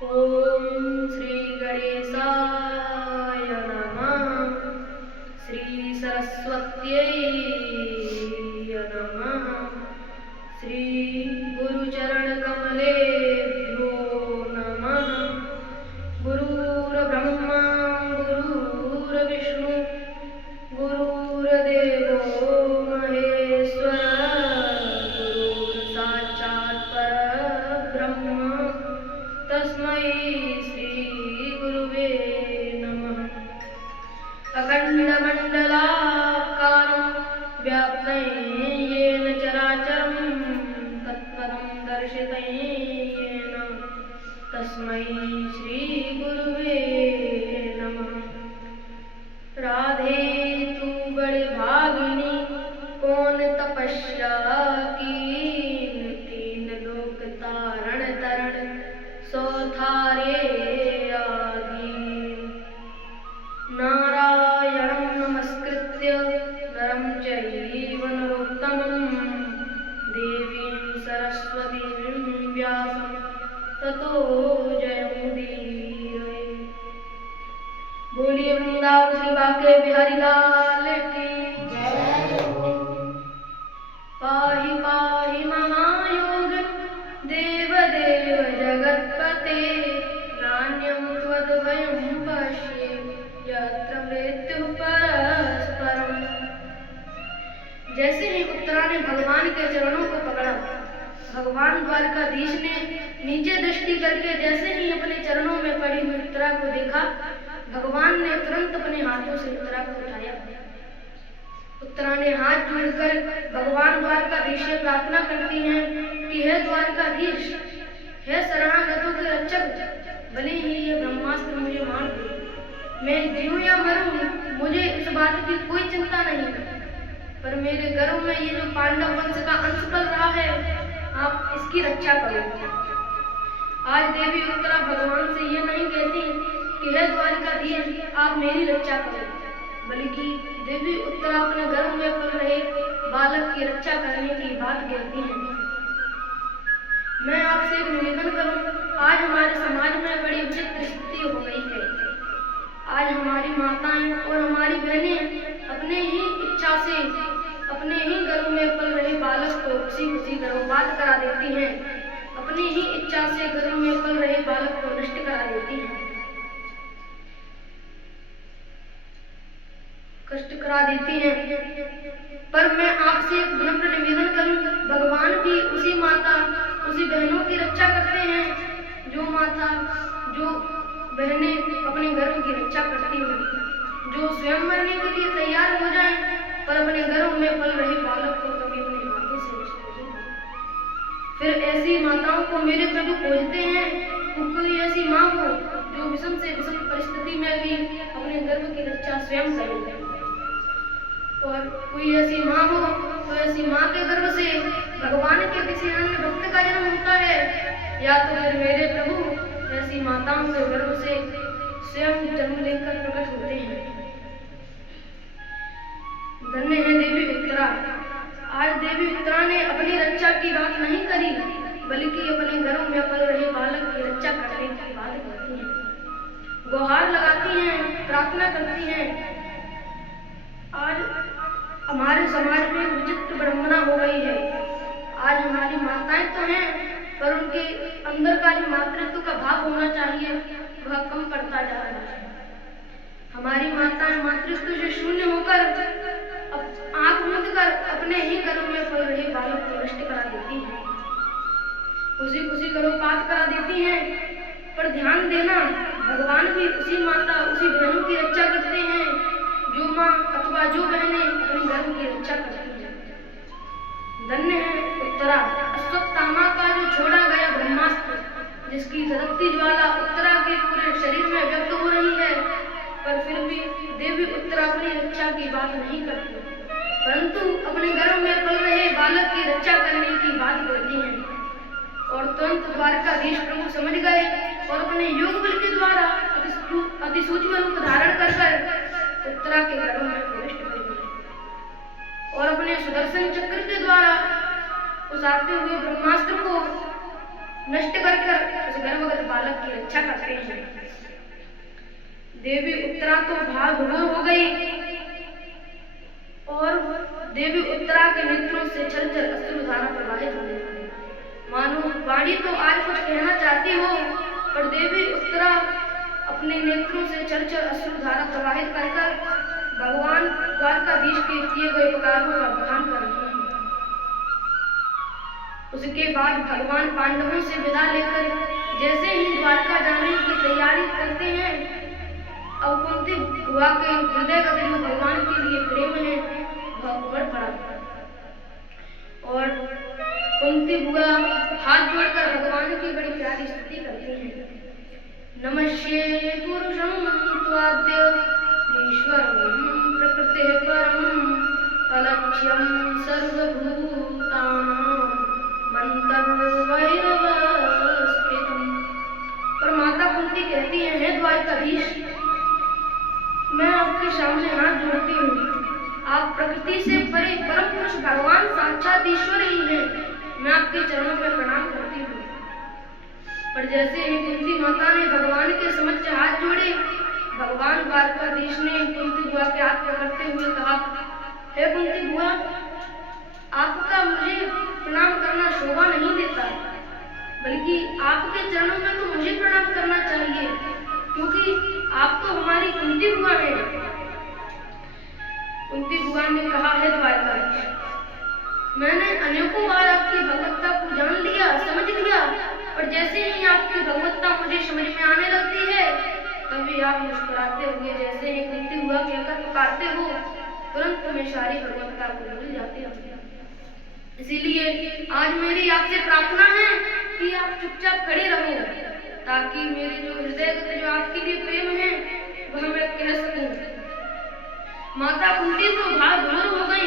ओम श्री गणेशाय नमः। श्री सरस्वत्यै नमः। श्री गुरुचरण कमलेभ्यो नमः। गुरुर्ब्रह्मा गुरुर्विष्णु गुरुर्देवो महेश्वरः। गुरुर्साक्षात् परब्रह्म तस्मै श्री गुरुवे नमः। अखण्डमण्डलाकारं व्याप्तं येन चराचरं तत्पदं दर्शितं येन तस्मै श्री गुरुवे नमः। राधे तू बड़ी भागिनी कौन तपस्या कीन, तीन लोक तारण तरण सो थारे आधीन। नारायणं नमस्कृत्य नरं चैव नरोत्तमं देवीं सरस्वतीं व्यासं ततो जयमुदीरये। बोलिए वृंदावन श्री बांके बिहारी लाल की जय हो। पाहि पाहि महायोग देव देव जगत्पते, नान्यं त्वद्भयं पश्ये यत्र मृत्युः परस्परम्। जैसे ही उत्तरा ने भगवान के चरणों को पकड़ा, भगवान द्वारकाधीश ने नीचे दृष्टि करके जैसे ही अपने चरणों में पड़ी हुई उत्तरा को देखा, भगवान ने तुरंत अपने हाथों से उत्तरा को उठाया। उत्तरा ने हाथ जोड़कर भगवान द्वारकाधीश से प्रार्थना करती हैं कि हे द्वारकाधीश, हे शरणागतों के रक्षक, भले ही ये ब्रह्मास्त्र मुझे मार दे, मैं जीऊं या मरूं मुझे इस बात की कोई चिंता नहीं, पर मेरे गर्भ में ये जो पांडव वंश का अंश पल रहा है, आप इसकी रक्षा करो। आज देवी उत्तरा भगवान से ये नहीं कहती कि हे द्वारकाधीश आप मेरी रक्षा करो, बल्कि देवी उत्तरा अपने गर्भ में पल रहे बालक की रक्षा करने की बात कहती हैं। मैं आपसे एक निवेदन करूं, आज हमारे समाज में बड़ी विचित्र स्थिति हो गई है। आज हमारी माताएं और हमारी बहनें अपने ही इच्छा से अपने ही गर्भ में पल रहे बालक को खुशी खुशी गर्भपात करा देती हैं, अपनी ही इच्छा से गर्भ में पल रहे बालक को नष्ट करा देती हैं, कष्ट करा देती हैं। पर मैं आपसे एक विनम्र निवेदन करूं, भगवान भी उसी माता उसी बहनों की रक्षा करते हैं जो माता जो बहनें अपने गर्भ की रक्षा करती हैं, जो स्वयं मरने के लिए तैयार हो जाएं पर अपने गर्भ में पल रहे बालक को कभी अपने हाथों से नष्ट नहीं करती। फिर ऐसी माताओं को मेरे प्रभु खोजते हैं। कोई ऐसी माँ हो जो विषम से विषम परिस्थिति में भी अपने गर्भ की रक्षा स्वयं करे, और कोई ऐसी माँ हो, कोई ऐसी माँ के गर्भ से भगवान के किसी अन्य भक्त का जन्म होता है, या तो फिर मेरे प्रभु ऐसी माताओं के गर्भ से स्वयं जन्म लेकर प्रकट होते हैं। धन्य है देवी उत्तरा। आज देवी उत्तरा ने अपनी रक्षा की बात नहीं करी, बल्कि अपने गर्भ में पल रहे बालक की रक्षा करने की बात करती हैं, गुहार लगाती हैं, प्रार्थना करती हैं। आज हमारे समाज में विचित्र विडंबना हो गई है। आज हमारी माताएं तो हैं, पर उनके अंदर का जो मातृत्व का भाव होना चाहिए वह कम पड़ता जा रहा है। हमारी माताएं मातृत्व से शून्य होकर आंख मूंद कर अपने ही गर्भ में पल रहे बालक को नष्ट करा देती हैं, खुशी खुशी गर्भपात करा देती हैं। पर ध्यान देना, भगवान भी उसी माता उसी बहनों की रक्षा करते हैं जो माँ अथवा जो बहनें अपने गर्भ की रक्षा करती हैं। धन्य है उत्तरा। अश्वत्थामा का जो छोड़ा गया ब्रह्मास्त्र, जिसकी धधकती ज्वाला उत्तरा के पूरे शरीर में व्यक्त हो रही है, पर फिर भी देवी उत्तरा अपनी रक्षा की बात नहीं करती, परंतु अपने गर्भ में पल रहे बालक की रक्षा करने की बात करती हैं। और तुरंत द्वारकाधीश प्रभु समझ गए और अपने योग बल के द्वारा अति सूक्ष्म रूप धारण कर उत्तरा के गर्भ में प्रविष्ट कर गए और अपने सुदर्शन चक्र के द्वारा उस आते हुए ब्रह्मास्त्र को नष्ट कर उस गर्भगत बालक की रक्षा करते हैं। देवी उत्तरा तो भाग विभोर हो गई और देवी उत्तरा के नेत्रों से छलछल अश्रुधारा प्रवाहित होने लगी। मानो वाणी तो आज कुछ कहना चाहती हो, पर देवी उत्तरा अपने नेत्रों से छलछल अश्रुधारा प्रवाहित कर भगवान द्वारकाधीश के किए गए उपकारों का बखान कर रही हैं। उसके बाद भगवान पांडवों से विदा लेकर जैसे ही द्वारका जाने की तैयारी करते हैं, अब कुंती बुआ के हृदय का जो भगवान के लिए प्रेम है वह उमड़ पड़ा और कुंती बुआ हाथ जोड़कर भगवान की बड़ी प्यारी स्तुति करती हैं। नमस्ये पुरुषं त्वाद्य ईश्वरं प्रकृतिः परं अलक्ष्यं सर्वभूतानां मन्तर्वैरवस्थितम्। पर माता कुंती कहती है, हे द्वारकाधीश, मैं आपके सामने हाथ जोड़ती हूँ। आप प्रकृति से परे परम पुरुष भगवान साक्षात ईश्वर ही हैं। मैं आपके चरणों में प्रणाम करती हूँ। पर जैसे ही कुंती माता ने भगवान के समक्ष हाथ जोड़े, भगवान द्वारकाधीश ने कुंती बुआ के हाथ पकड़ते हुए कहा, हे कुंती बुआ, आपका मुझे प्रणाम करना शोभा नहीं देता, बल्कि आपके चरणों में तो मुझे प्रणाम करना चाहिए, क्योंकि आप तो हमारी कुंती बुआ हैं। कुंती बुआ ने कहा, हे द्वारकाधीश, मैंने अनेकों बार आपकी भगवत्ता को जान लिया, समझ लिया, पर जैसे ही आपकी भगवत्ता मुझे समझ में आने लगती है, तभी आप मुस्कुराते हुए जैसे ही कुंती बुआ कहकर पुकारते हो, तुरंत मैं सारी भगवत्ता को भूल जाती हूँ। इसीलिए आज मेरी आपसे प्रार्थना है कि आप चुपचाप खड़े रहो, ताकि मेरे जो हृदय जो आपके लिए प्रेम है वह मैं कह सकूं। माता कुंती तो भाग विभोर हो गई